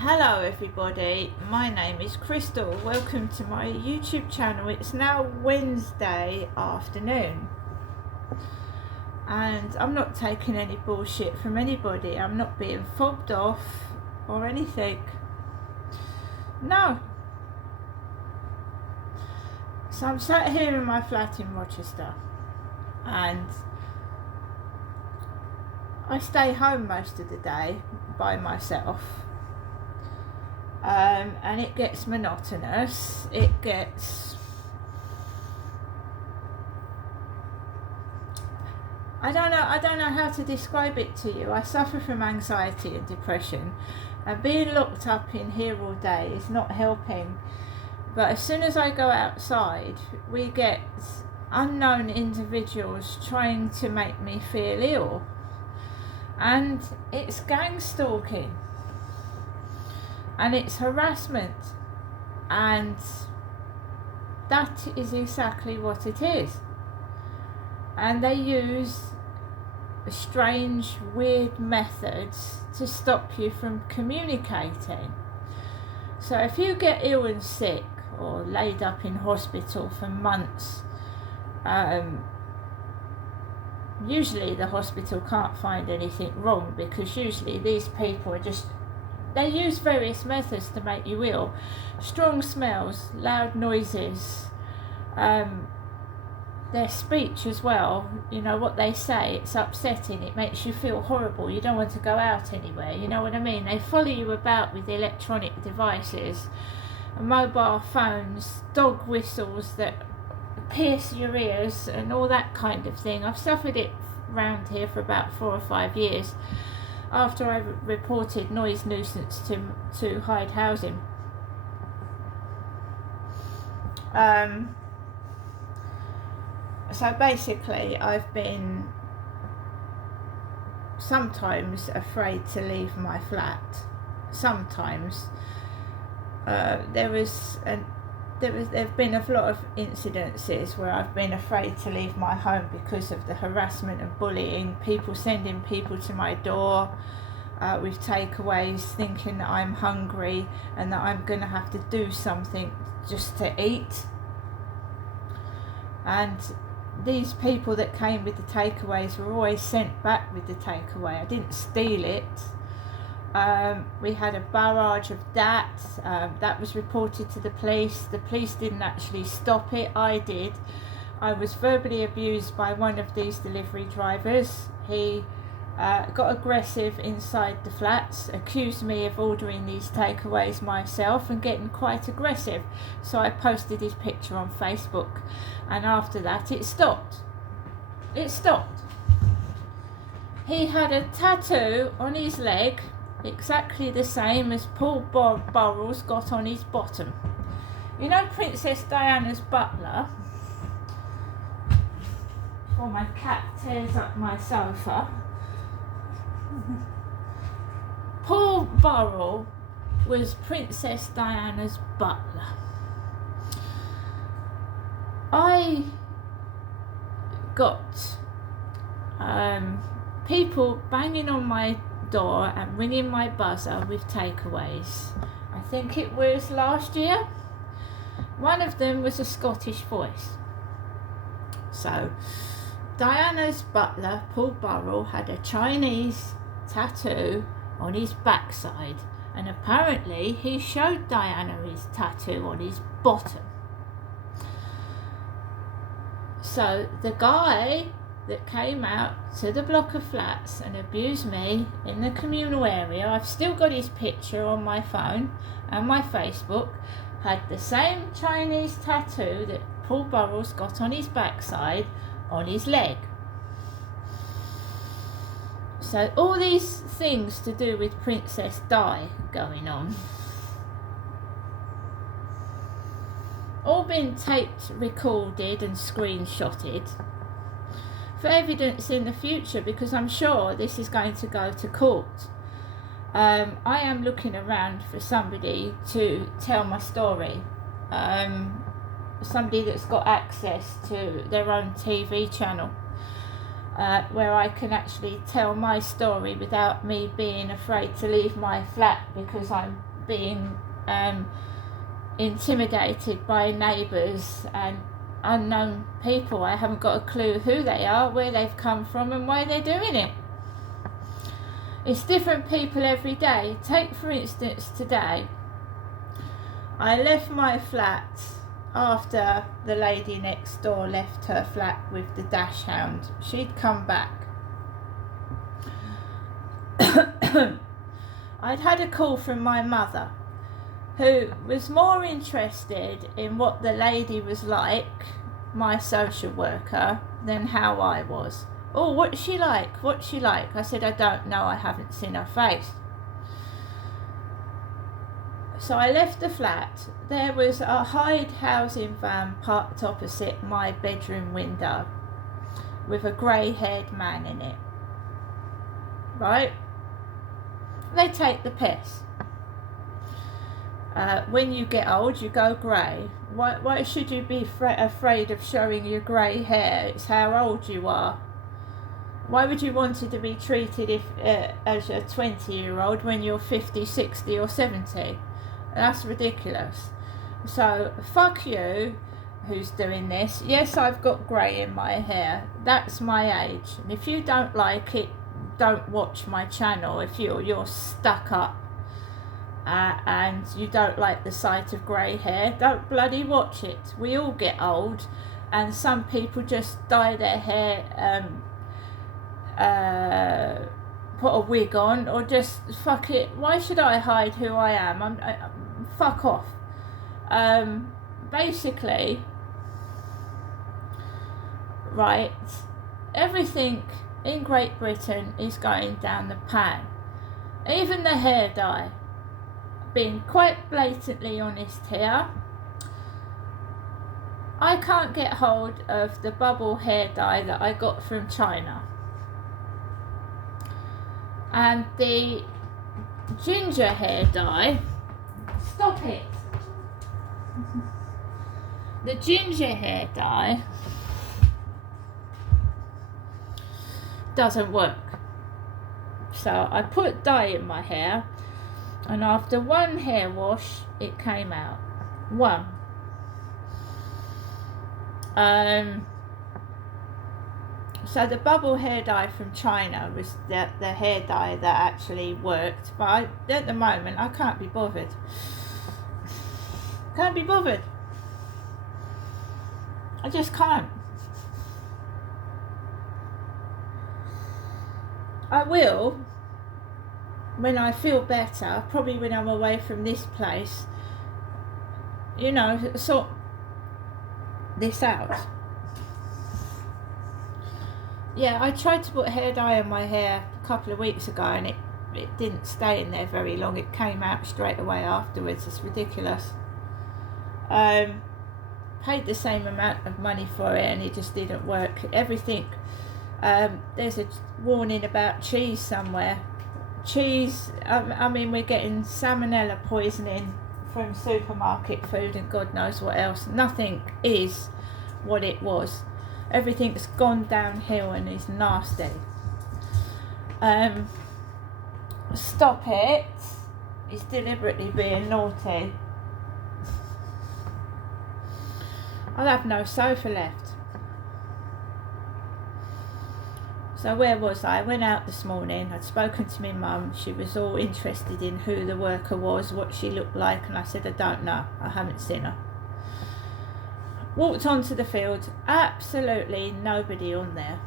Hello everybody, my name is Crystal. Welcome to my YouTube channel. It's now Wednesday afternoon and I'm not taking any bullshit from anybody. I'm not being fobbed off or anything. No. So I'm sat here in my flat in Rochester and I stay home most of the day by myself. And it gets monotonous. It gets, I don't know how to describe it to you. I suffer from anxiety and depression, and being locked up in here all day is not helping. But as soon as I go outside, we get unknown individuals trying to make me feel ill, and it's gang stalking. And it's harassment, and that is exactly what it is. And they use strange, weird methods to stop you from communicating. So if you get ill and sick or laid up in hospital for months, usually the hospital can't find anything wrong, because usually these people are just, they use various methods to make you ill. Strong smells, loud noises, their speech as well. You know what they say, it's upsetting, it makes you feel horrible, you don't want to go out anywhere, you know what I mean? They follow you about with electronic devices, mobile phones, dog whistles that pierce your ears and all that kind of thing. I've suffered it round here for about 4 or 5 years, after I reported noise nuisance to Hyde Housing. So basically I've been sometimes afraid to leave my flat. Sometimes there have been a lot of incidences where I've been afraid to leave my home because of the harassment and bullying, people sending people to my door with takeaways, thinking that I'm hungry and that I'm going to have to do something just to eat. And these people that came with the takeaways were always sent back with the takeaway. I didn't steal it. We had a barrage of that. That was reported to the police. The police didn't actually stop it, I did. I was verbally abused by one of these delivery drivers. He got aggressive inside the flats, accused me of ordering these takeaways myself and getting quite aggressive. So I posted his picture on Facebook, and after that it stopped. It stopped. He had a tattoo on his leg exactly the same as Paul Burrell's got on his bottom. You know Princess Diana's butler? Before my cat tears up my sofa. Paul Burrell was Princess Diana's butler. I got people banging on my door and ringing my buzzer with takeaways. I think it was last year. One of them was a Scottish voice. So Diana's butler, Paul Burrell, had a Chinese tattoo on his backside, and apparently he showed Diana his tattoo on his bottom. So the guy that came out to the block of flats and abused me in the communal area, I've still got his picture on my phone and my Facebook, had the same Chinese tattoo that Paul Burrell's got on his backside on his leg. So all these things to do with Princess Di going on, all been taped, recorded and screenshotted for evidence in the future, because I'm sure this is going to go to court. I am looking around for somebody to tell my story, somebody that's got access to their own TV channel, where I can actually tell my story without me being afraid to leave my flat because I'm being intimidated by neighbours and unknown people. I haven't got a clue who they are, where they've come from and why they're doing it. It's different people every day. Take for instance today, I left my flat after the lady next door left her flat with the dash hound. She'd come back. I'd had a call from my mother, who was more interested in what the lady was like, my social worker, than how I was. Oh, what's she like? What's she like? I said, I don't know, I haven't seen her face. So I left the flat. There was a Hyde housing van parked opposite my bedroom window with a grey-haired man in it. Right? They take the piss. When you get old, you go grey. Why should you be afraid of showing your grey hair? It's how old you are. Why would you want it to be treated as a 20-year-old when you're 50, 60 or 70? That's ridiculous. So, fuck you, who's doing this. Yes, I've got grey in my hair. That's my age. And if you don't like it, don't watch my channel. If you're stuck up and you don't like the sight of grey hair, don't bloody watch it. We all get old, and some people just dye their hair, put a wig on, or just fuck it. Why should I hide who I am? Fuck off. Basically, right, everything in Great Britain is going down the pan. Even the hair dye. Being quite blatantly honest here, I can't get hold of the bubble hair dye that I got from China. And the ginger hair dye, stop it. The ginger hair dye doesn't work. So I put dye in my hair, and after one hair wash it came out. One. So the bubble hair dye from China was the hair dye that actually worked, but at the moment I can't be bothered. Can't be bothered. I just can't. I will when I feel better, probably when I'm away from this place, you know, sort this out. Yeah, I tried to put hair dye in my hair a couple of weeks ago and it didn't stay in there very long. It came out straight away afterwards. It's ridiculous. Paid the same amount of money for it and it just didn't work. Everything, there's a warning about cheese somewhere. Cheese, I mean, we're getting salmonella poisoning from supermarket food and God knows what else. Nothing is what it was. Everything's gone downhill and is nasty. Stop it. It's deliberately being naughty. I'll have no sofa left. So where was I? I went out this morning. I'd spoken to my mum. She was all interested in who the worker was, what she looked like, and I said, I don't know. I haven't seen her. Walked onto the field. Absolutely nobody on there.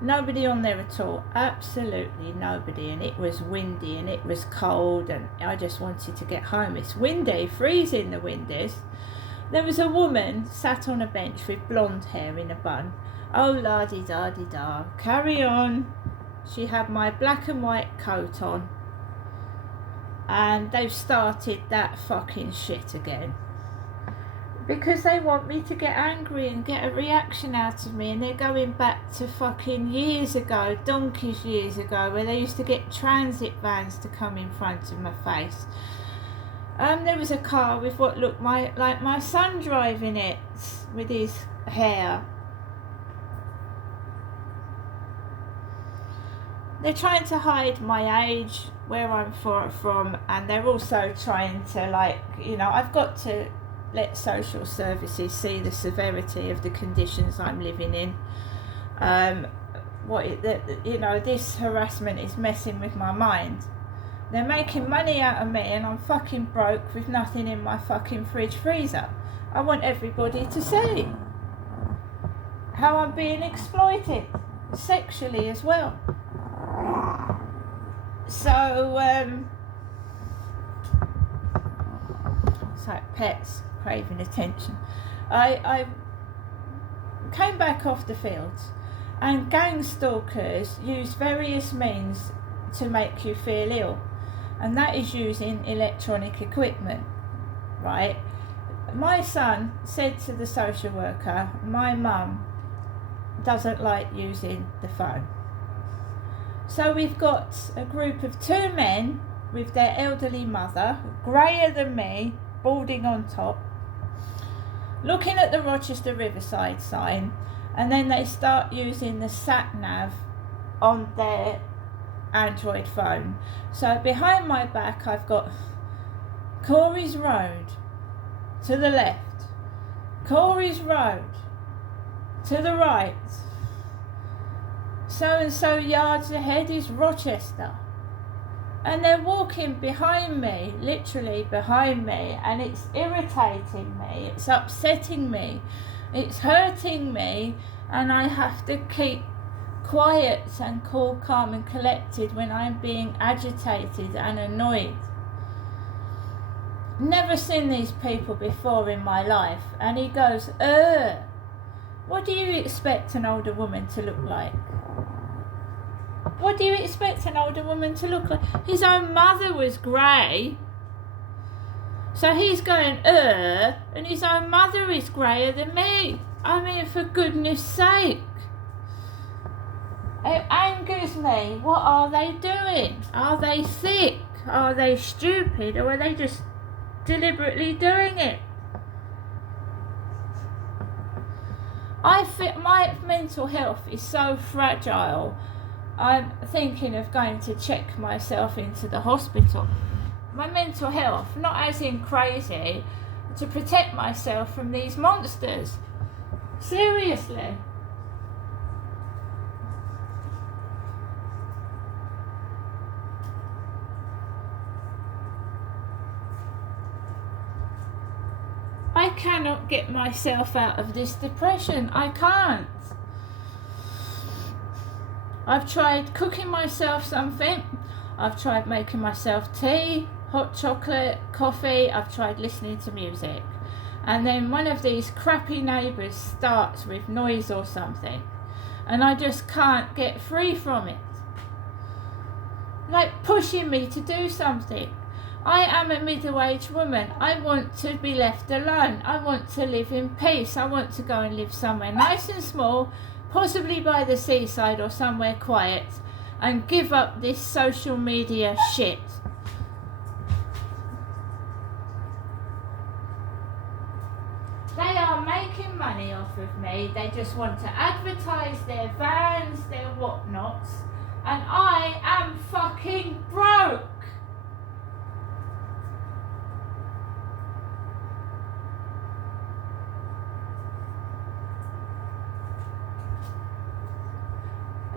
Nobody on there at all. Absolutely nobody. And it was windy and it was cold and I just wanted to get home. It's windy, freezing the wind is. There was a woman sat on a bench with blonde hair in a bun. Oh, la-di-da-di-da. Carry on. She had my black and white coat on. And they've started that fucking shit again. Because they want me to get angry and get a reaction out of me. And they're going back to fucking years ago, donkey's years ago, where they used to get transit vans to come in front of my face. There was a car with what looked like my son driving it with his hair. they're trying to hide my age, where I'm from, and they're also trying to, like, you know, I've got to let social services see the severity of the conditions I'm living in. You know, this harassment is messing with my mind. They're making money out of me and I'm fucking broke with nothing in my fucking fridge freezer. I want everybody to see how I'm being exploited sexually as well. So it's like pets craving attention. I came back off the fields, and gang stalkers use various means to make you feel ill, and that is using electronic equipment, right? My son said to the social worker, my mum doesn't like using the phone. So we've got a group of 2 men with their elderly mother, greyer than me, balding on top, looking at the Rochester Riverside sign, and then they start using the sat-nav on their Android phone. So behind my back I've got Corey's Road to the left, Corey's Road to the right, so and so yards ahead is Rochester. And they're walking behind me, literally behind me, and it's irritating me, it's upsetting me, it's hurting me, and I have to keep quiet and cool, calm and collected when I'm being agitated and annoyed. Never seen these people before in my life. And he goes, what do you expect an older woman to look like? What do you expect an older woman to look like? His own mother was grey. So he's going, and his own mother is greyer than me. I mean, for goodness sake. It angers me. What are they doing? Are they sick? Are they stupid? Or are they just deliberately doing it? My mental health is so fragile. I'm thinking of going to check myself into the hospital. My mental health, not as in crazy, to protect myself from these monsters. Seriously. I cannot get myself out of this depression. I can't. I've tried cooking myself something. I've tried making myself tea, hot chocolate, coffee. I've tried listening to music. And then one of these crappy neighbours starts with noise or something. And I just can't get free from it. Like pushing me to do something. I am a middle-aged woman. I want to be left alone. I want to live in peace. I want to go and live somewhere nice and small, possibly by the seaside or somewhere quiet, and give up this social media shit. They are making money off of me. They just want to advertise their vans, their whatnots, and I am fucking broke.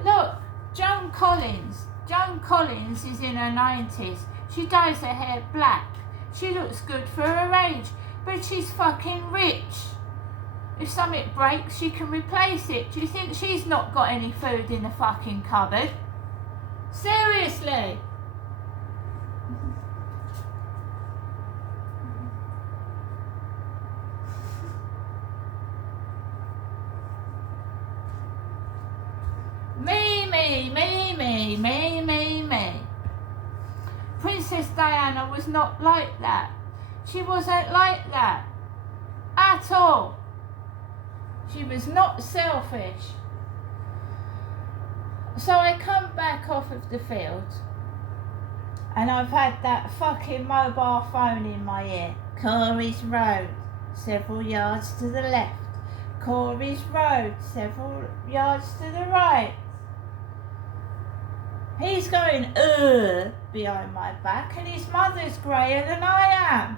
Look, Joan Collins is in her 90s. She dyes her hair black. She looks good for her age, but she's fucking rich. If something breaks, she can replace it. Do you think she's not got any food in the fucking cupboard? Seriously. Me. Princess Diana was not like that. She wasn't like that. At all. She was not selfish. So I come back off of the field and I've had that fucking mobile phone in my ear. Corey's Road, several yards to the left. Corey's Road, several yards to the right. He's going, behind my back, and his mother's greyer than I am.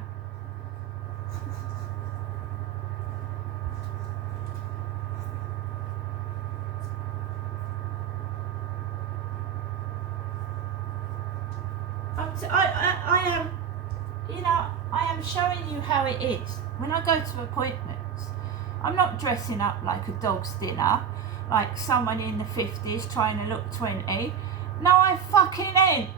I am, I am showing you how it is. When I go to appointments, I'm not dressing up like a dog's dinner, like someone in the 50s trying to look 20. No, I fucking ain't.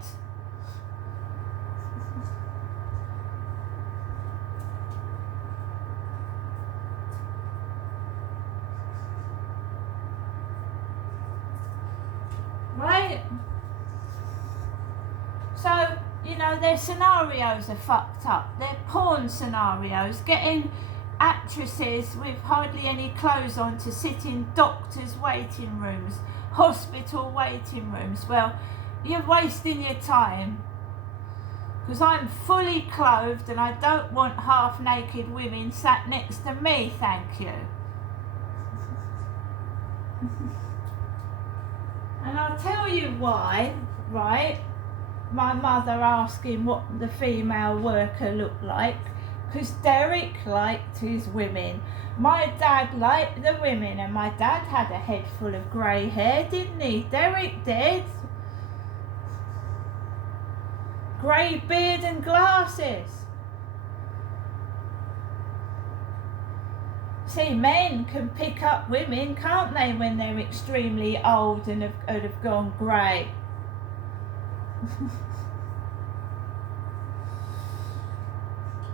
Right? So, their scenarios are fucked up. They're porn scenarios, getting actresses with hardly any clothes on to sit in doctors' waiting rooms, hospital waiting rooms. Well, you're wasting your time, because I'm fully clothed and I don't want half-naked women sat next to me, thank you. And I'll tell you why, right? My mother asking what the female worker looked like, because Derek liked his women. My dad liked the women, and my dad had a head full of grey hair, didn't he? Derek did. Grey beard and glasses. See, men can pick up women, can't they, when they're extremely old and have gone grey.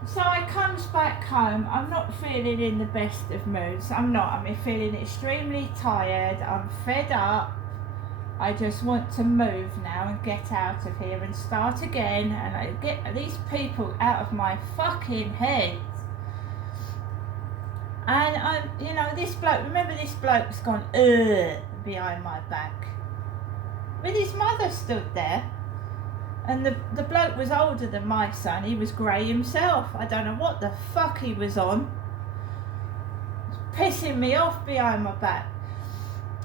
So I comes back home. I'm not feeling in the best of moods. I'm feeling extremely tired. I'm fed up. I just want to move now and get out of here and start again, and I get these people out of my fucking head. And this bloke's gone behind my back. But his mother stood there. And the bloke was older than my son. He was grey himself. I don't know what the fuck he was on. Pissing me off behind my back.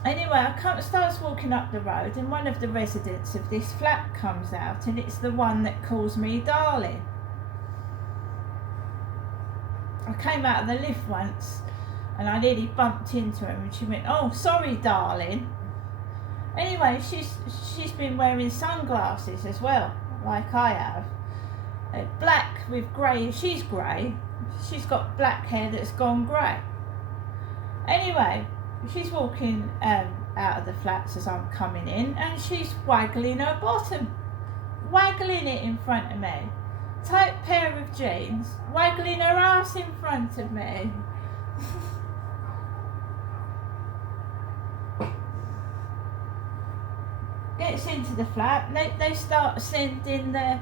Anyway, starts walking up the road, and one of the residents of this flat comes out, and it's the one that calls me darling. I came out of the lift once, and I nearly bumped into her, and she went, "Oh, sorry, darling." Anyway, she's been wearing sunglasses as well, like I have. Black with grey. She's grey. She's got black hair that's gone grey. Anyway, she's walking out of the flats as I'm coming in, and she's waggling her bottom, waggling it in front of me. Tight pair of jeans, waggling her ass in front of me. Gets into the flat, they start sending the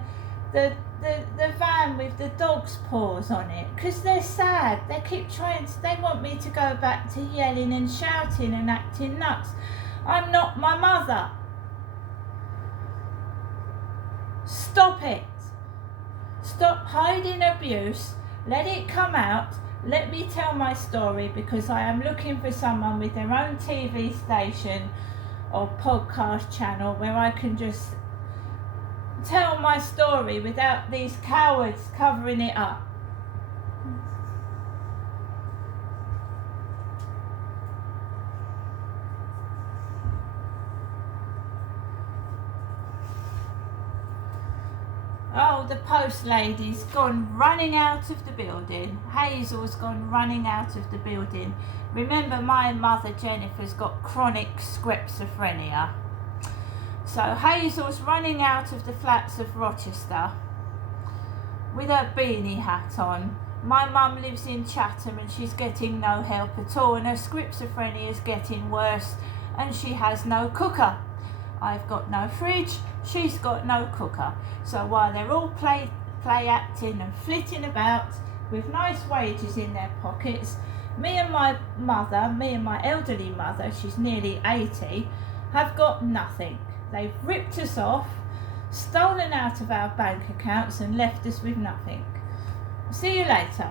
van with the dog's paws on it, because they're sad. They keep they want me to go back to yelling and shouting and acting nuts. I'm not my mother. Stop it. Stop hiding abuse. Let it come out. Let me tell my story, because I am looking for someone with their own TV station or podcast channel where I can just tell my story without these cowards covering it up. Oh, the post lady's gone running out of the building. Hazel's gone running out of the building. Remember, my mother Jennifer's got chronic schizophrenia. So Hazel's running out of the flats of Rochester with her beanie hat on. My mum lives in Chatham, and she's getting no help at all, and her schizophrenia is getting worse, and she has no cooker. I've got no fridge, she's got no cooker. So while they're all play acting and flitting about with nice wages in their pockets, me and my elderly mother, she's nearly 80, have got nothing. They've ripped us off, stolen out of our bank accounts, and left us with nothing. See you later.